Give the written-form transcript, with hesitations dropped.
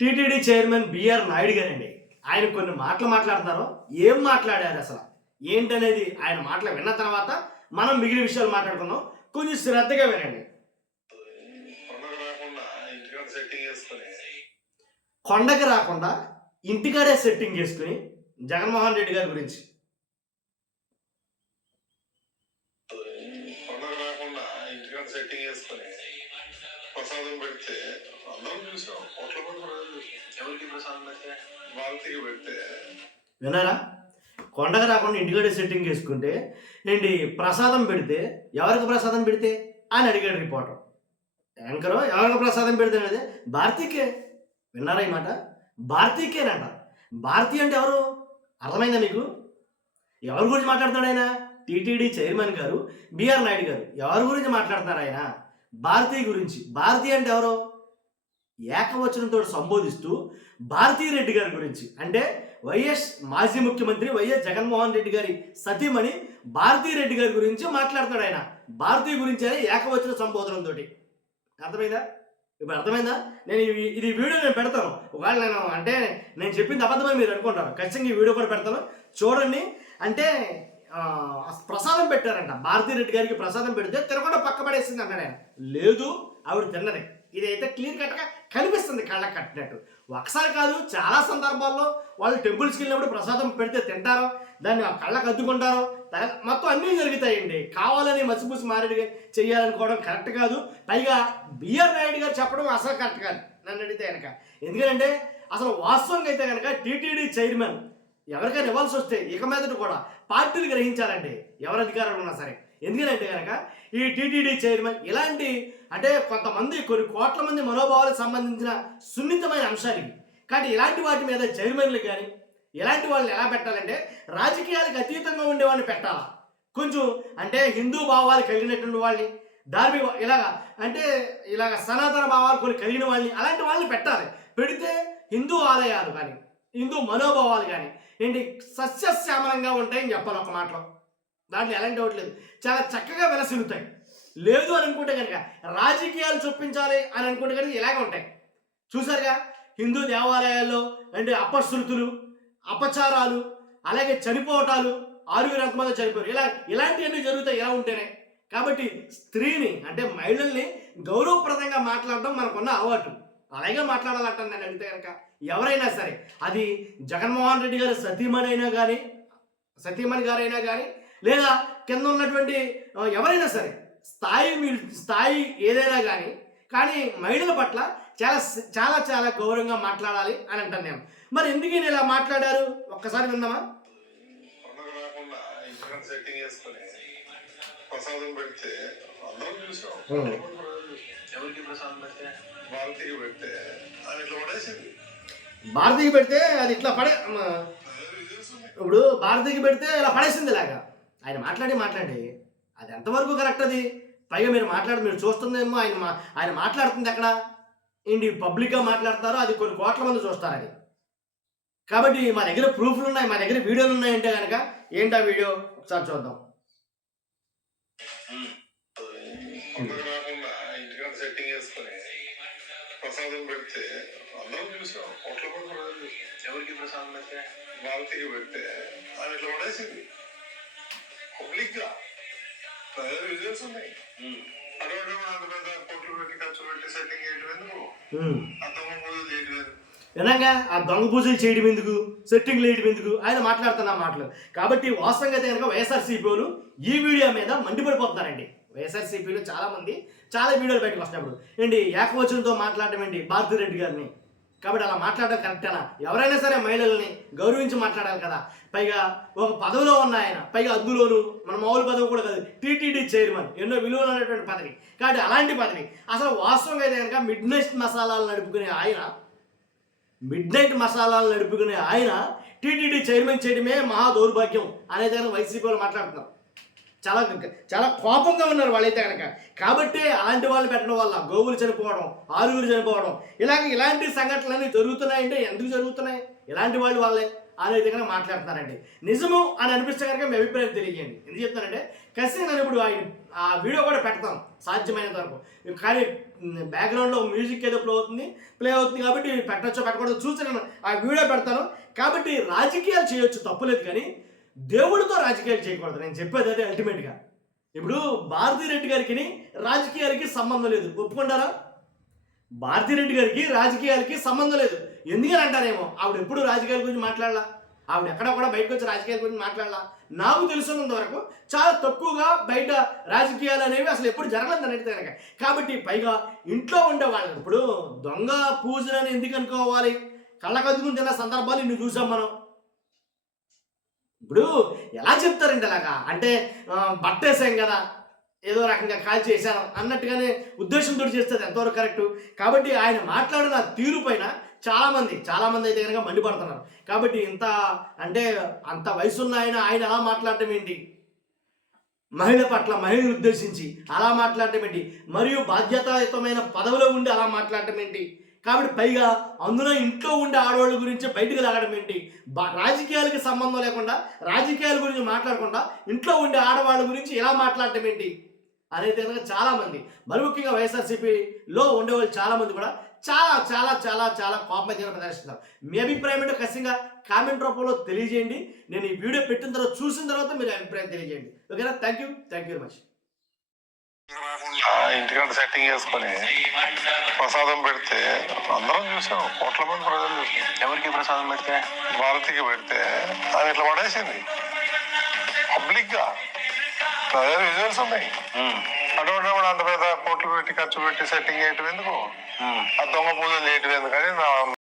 TTD chairman BR Naidu గారండి. ఆయన కొన్ని మాటలు మాట్లాడుతున్నారు. ఏం మాట్లాడారు అసలు ఏంటనేది ఆయన మాటలు విన్న తర్వాత మనం మిగిలిన విషయాలు మాట్లాడుకుందాం. కొంచెం శ్రద్ధగా వినండి. కొండకి రాకుండా ఇంటికాడే సెట్టింగ్ చేసుకుని జగన్మోహన్ రెడ్డి గారి గురించి సెట్టింగ్ చేసుకుని ప్రసాదం పెడితే అందరం చూసాం. కోట్ల మంది ప్రజలు ఎవరికి ప్రసాదం పెడితే వాళ్ళకి పెడితే విన్నారా? కొండకు రాకుండా ఇంటికాడే సెట్టింగ్ చేసుకుంటే ఏంటి ప్రసాదం పెడితే ఎవరికి ప్రసాదం పెడితే అని అడిగాడు రిపోర్టర్. యాంకరు ఎవరికి ప్రసాదం పెడితే అనేది భారతీకే. విన్నారా ఈ మాట? భారతీకేనంట. భారతీ అంటే ఎవరు అర్థమైందా మీకు? ఎవరి గురించి మాట్లాడుతున్నాడు ఆయన? టీటీడీ చైర్మన్ గారు బిఆర్ నాయుడు గారు ఎవరి గురించి మాట్లాడుతున్నారు? ఆయన భారతీ గురించి. భారతీ అంటే ఎవరు? ఏకవచనంతో సంబోధిస్తూ భారతీ రెడ్డి గారి గురించి, అంటే వైఎస్ మాజీ ముఖ్యమంత్రి వైఎస్ జగన్మోహన్ రెడ్డి గారి సతీమణి భారతీ రెడ్డి గారి గురించి మాట్లాడుతాడు ఆయన. భారతీ గురించి ఏకవచన సంబోధనంతో. అర్థమైందా? ఇప్పుడు అర్థమైందా? ఇది వీడియో నేను పెడతాను. ఒకవేళ నేను చెప్పింది అబద్ధమని మీరు అనుకుంటారు. ఖచ్చితంగా ఈ వీడియో కూడా పెడతాను, చూడండి. అంటే ప్రసాదం పెట్టారంట. భారతీ రెడ్డి గారికి ప్రసాదం పెడితే తినకుండా పక్క పడేసింది అన్నాడు ఆయన. లేదు, ఆవిడ తిన్నది. ఇదైతే క్లియర్ కట్గా కనిపిస్తుంది, కళ్ళకి కట్టినట్టు. ఒకసారి కాదు, చాలా సందర్భాల్లో వాళ్ళు టెంపుల్స్కి వెళ్ళినప్పుడు ప్రసాదం పెడితే తింటారు, దాన్ని కళ్ళకు అద్దుకుంటారు, మొత్తం అన్నీ జరుగుతాయండి. కావాలని మసిపూసి మారేడు చెయ్యాలనుకోవడం కరెక్ట్ కాదు. పైగా బిఆర్ నాయుడు గారు చెప్పడం అసలు కరెక్ట్ కాదు నన్ను అడిగితే కనుక. ఎందుకంటే అసలు వాస్తవంగా అయితే కనుక టీటీడీ చైర్మన్ ఎవరికైనా ఇవ్వాల్సి వస్తే ఇక మీదట కూడా పార్టీలు గ్రహించాలండి, ఎవరు అధికారంలో ఉన్నా సరే. ఎందుకంటే కనుక ఈ టీటీడీ చైర్మన్ ఇలాంటి అంటే కొంతమంది కొన్ని కోట్ల మంది మనోభావాలకు సంబంధించిన సున్నితమైన అంశాలు ఇవి. కానీ ఇలాంటి వాటి మీద చైర్మన్లు కానీ ఇలాంటి వాళ్ళని ఎలా పెట్టాలంటే రాజకీయాలకు అతీతంగా ఉండే వాళ్ళని పెట్టాలా. కొంచెం అంటే హిందూ భావాలు కలిగినటువంటి వాళ్ళని, ధార్మిక ఇలాగ సనాతన భావాలు కొన్ని కలిగిన వాళ్ళని, అలాంటి వాళ్ళని పెట్టాలి. పెడితే హిందూ ఆలయాలు కానీ హిందూ మనోభావాలు కానీ సస్యశ్యామలంగా ఉంటాయని చెప్పాలి ఒక మాటలో. దాంట్లో ఎలాంటి డౌట్ లేదు, చాలా చక్కగా వెలసిల్లుతాయి. లేదు అని అనుకుంటే కనుక రాజకీయాలు చొప్పించాలి అని అనుకుంటే కనుక ఇలాగే ఉంటాయి. చూసారుగా, హిందూ దేవాలయాల్లో అపశృతులు, అపచారాలు, అలాగే చనిపోవటాలు, 6 ఎంతమంది చనిపోయారు, ఇలాంటివన్నీ జరుగుతాయి ఇలా ఉంటేనే. కాబట్టి స్త్రీని మహిళల్ని గౌరవప్రదంగా మాట్లాడడం మనకున్న అలవాటు. అలాగే మాట్లాడాలంట నేను అడిగితే కనుక ఎవరైనా సరే, అది జగన్మోహన్ రెడ్డి గారి సతీమణి గారైనా కానీ లేదా కింద ఉన్నటువంటి ఎవరైనా సరే, స్థాయి ఏదైనా కానీ మహిళల పట్ల చాలా చాలా చాలా గౌరవంగా మాట్లాడాలి అని అంటాను నేను. మరి ఎందుకు ఈయన ఇలా మాట్లాడారు ఒక్కసారి విందామా? ప్రసాదం పెడితే అందరం చూసాం. ఎవరికి ప్రసాదం పెడితే భారతీకి పెడితే అది ఇట్లా పడేసింది. భారతీకి పెడితే అది ఇట్లా ఇప్పుడు భారతీకి పెడితే ఇలా పడేసింది ఇలాగా. ఆయన మాట్లాడి అది ఎంతవరకు కరెక్ట్? అది పైగా మీరు చూస్తుందేమో ఆయన మాట్లాడుతుంది ఎక్కడ పబ్లిక్గా మాట్లాడతారో అది కొన్ని కోట్ల మంది చూస్తారు అది. కాబట్టి మా దగ్గర ప్రూఫ్లు ఉన్నాయి, మా దగ్గర వీడియోలు ఉన్నాయంటే కనుక ఏంటి ఆ వీడియో ఒకసారి చూద్దాం. సెట్టింగ్ చేసుకుని ప్రసాదం పెడితే అందరం చూసాం. కోట్ల మంది ప్రజలు ఎవరికి ప్రసాదం పెడితే భారతీకి పెడితే అది ఇట్లా పడేసింది. పబ్లిక్ గా ప్రజలు రిజల్ట్స్ ఉన్నాయి. అటువంటి అంత పెద్ద కోట్లు పెట్టి ఖర్చు పెట్టి సెట్టింగ్ చేయడం ఎందుకు? అంతమ్మ పూజలు చేయడం ఎందుకు? వినంగా ఆ దొంగ పూజలు చేయడం ఎందుకు, సెట్టింగ్ వేయడం ఎందుకు ఆయన మాట్లాడుతున్న మాటలు. కాబట్టి వాస్తవంగా అయితే కనుక వైఎస్ఆర్సీపీ వాళ్ళు ఈ వీడియో మీద మండిపడిపోతున్నారండి. వైఎస్ఆర్సీపీలో చాలామంది చాలా వీడియోలు బయటకు వస్తున్నప్పుడు ఏకవచనంతో మాట్లాడడం భారతీ రెడ్డి గారిని. కాబట్టి అలా మాట్లాడడం కరెక్టేనా? ఎవరైనా సరే మహిళల్ని గౌరవించి మాట్లాడాలి కదా. పైగా ఒక పదవిలో ఉన్న ఆయన, పైగా అందులోనూ మన మామూలు పదవి కూడా కాదు, టీటీడీ చైర్మన్, ఎన్నో విలువలు అనేటువంటి పదవి. కాబట్టి అలాంటి పదవి అసలు వాస్తవంగా అయితే కనుక మిడ్ నైట్ మసాలాలు నడుపుకునే ఆయన టీటీడీ చైర్మన్ చేయడమే మహా దౌర్భాగ్యం అనేది కనుక వైసీపీ వాళ్ళు మాట్లాడుతున్నారు. చాలా చాలా కోపంగా ఉన్నారు వాళ్ళైతే కనుక. కాబట్టి అలాంటి వాళ్ళు పెట్టడం వల్ల గోవులు చనిపోవడం, 6 చనిపోవడం, ఇలాంటి సంఘటనలన్నీ జరుగుతున్నాయంటే ఎందుకు జరుగుతున్నాయి? ఇలాంటి వాళ్ళు వాళ్ళే అనేది కనుక మాట్లాడుతున్నారండి. నిజము అని అనిపిస్తే కనుక మీ అభిప్రాయం తెలియజేయండి. ఎందుకు చెప్తానంటే ఖచ్చితంగా నేను ఇప్పుడు ఆ వీడియో కూడా పెడతాను సాధ్యమైనంత వరకు. కానీ బ్యాక్గ్రౌండ్లో మ్యూజిక్ ఏదో ప్లే అవుతుంది కాబట్టి పెట్టచ్చో పెట్టకూడదు చూసి నేను ఆ వీడియో పెడతాను. కాబట్టి రాజకీయాలు చేయొచ్చు, తప్పులేదు, కానీ దేవుడితో రాజకీయాలు చేయకూడదు. నేను చెప్పేది అదే అల్టిమేట్గా. ఇప్పుడు భారతిరెడ్డి గారికి రాజకీయాలకి సంబంధం లేదు, ఒప్పుకుంటారా? భారతిరెడ్డి గారికి రాజకీయాలకి సంబంధం లేదు. ఎందుకని అంటారేమో, ఆవిడ ఎప్పుడు రాజకీయాల గురించి మాట్లాడాలా, ఆవిడ ఎక్కడ కూడా బయటకు వచ్చి రాజకీయాల గురించి మాట్లాడాలా. నాకు తెలుసున్నంత వరకు చాలా తక్కువగా బయట రాజకీయాలు అనేవి అసలు ఎప్పుడు జరగలేదు అనేది కనుక. కాబట్టి పైగా ఇంట్లో ఉండే వాళ్ళు ఇప్పుడు దొంగ పూజలని ఎందుకు అనుకోవాలి? కళ్ళకద్దుకుని తిన్న సందర్భాలు ఇన్ని చూసాం మనం. ఇప్పుడు ఎలా చెప్తారండి అలాగా? అంటే బట్టేసాం కదా, ఏదో రకంగా కాల్ చేశాను అన్నట్టుగానే ఉద్దేశంతో చేస్తుంది ఎంతవరకు కరెక్టు? కాబట్టి ఆయన మాట్లాడిన తీరు పైన చాలామంది అయితే కనుక మండిపడుతున్నారు. కాబట్టి అంటే అంత వయసున్న ఆయన అలా మాట్లాడటం ఏంటి? మహిళ పట్ల మహిళను ఉద్దేశించి అలా మాట్లాడటం ఏంటి? మరియు బాధ్యతాయుతమైన పదవిలో ఉండి అలా మాట్లాడటం ఏంటి? కాబట్టి పైగా అందులో ఇంట్లో ఉండే ఆడవాళ్ళ గురించి బయటకు లాగడం ఏంటి? రాజకీయాలకి సంబంధం లేకుండా, రాజకీయాల గురించి మాట్లాడకుండా ఇంట్లో ఉండే ఆడవాళ్ళ గురించి ఇలా మాట్లాడటం ఏంటి అనేది కనుక చాలామంది, మరి ముఖ్యంగా వైఎస్ఆర్సీపీలో ఉండేవాళ్ళు చాలామంది కూడా చాలా చాలా చాలా చాలా కోపంగా ప్రదర్శిస్తున్నారు. మీ అభిప్రాయం ఏంటో ఖచ్చితంగా కామెంట్ రూపంలో తెలియజేయండి. నేను ఈ వీడియో పెట్టిన తర్వాత చూసిన తర్వాత మీరు అభిప్రాయం తెలియజేయండి. ఓకేనా? Thank you very much. ఇంటికంటే సెట్టింగ్ చేసుకొని ప్రసాదం పెడితే అందరం చూసాం, కోట్ల మంది ప్రజలు చూసాం. ఎవరికి ప్రసాదం పెడితే? భారతికి పెడితే ఆమె ఇట్లా పడేసింది పబ్లిక్ గా. నా దగ్గర విజువల్స్ ఉన్నాయి. అటువంటి అంత పెద్ద కోట్లు పెట్టి ఖర్చు పెట్టి సెట్టింగ్ చేయటం ఎందుకు? ఆ దొంగ పూజలు చేయటం ఎందుకని నా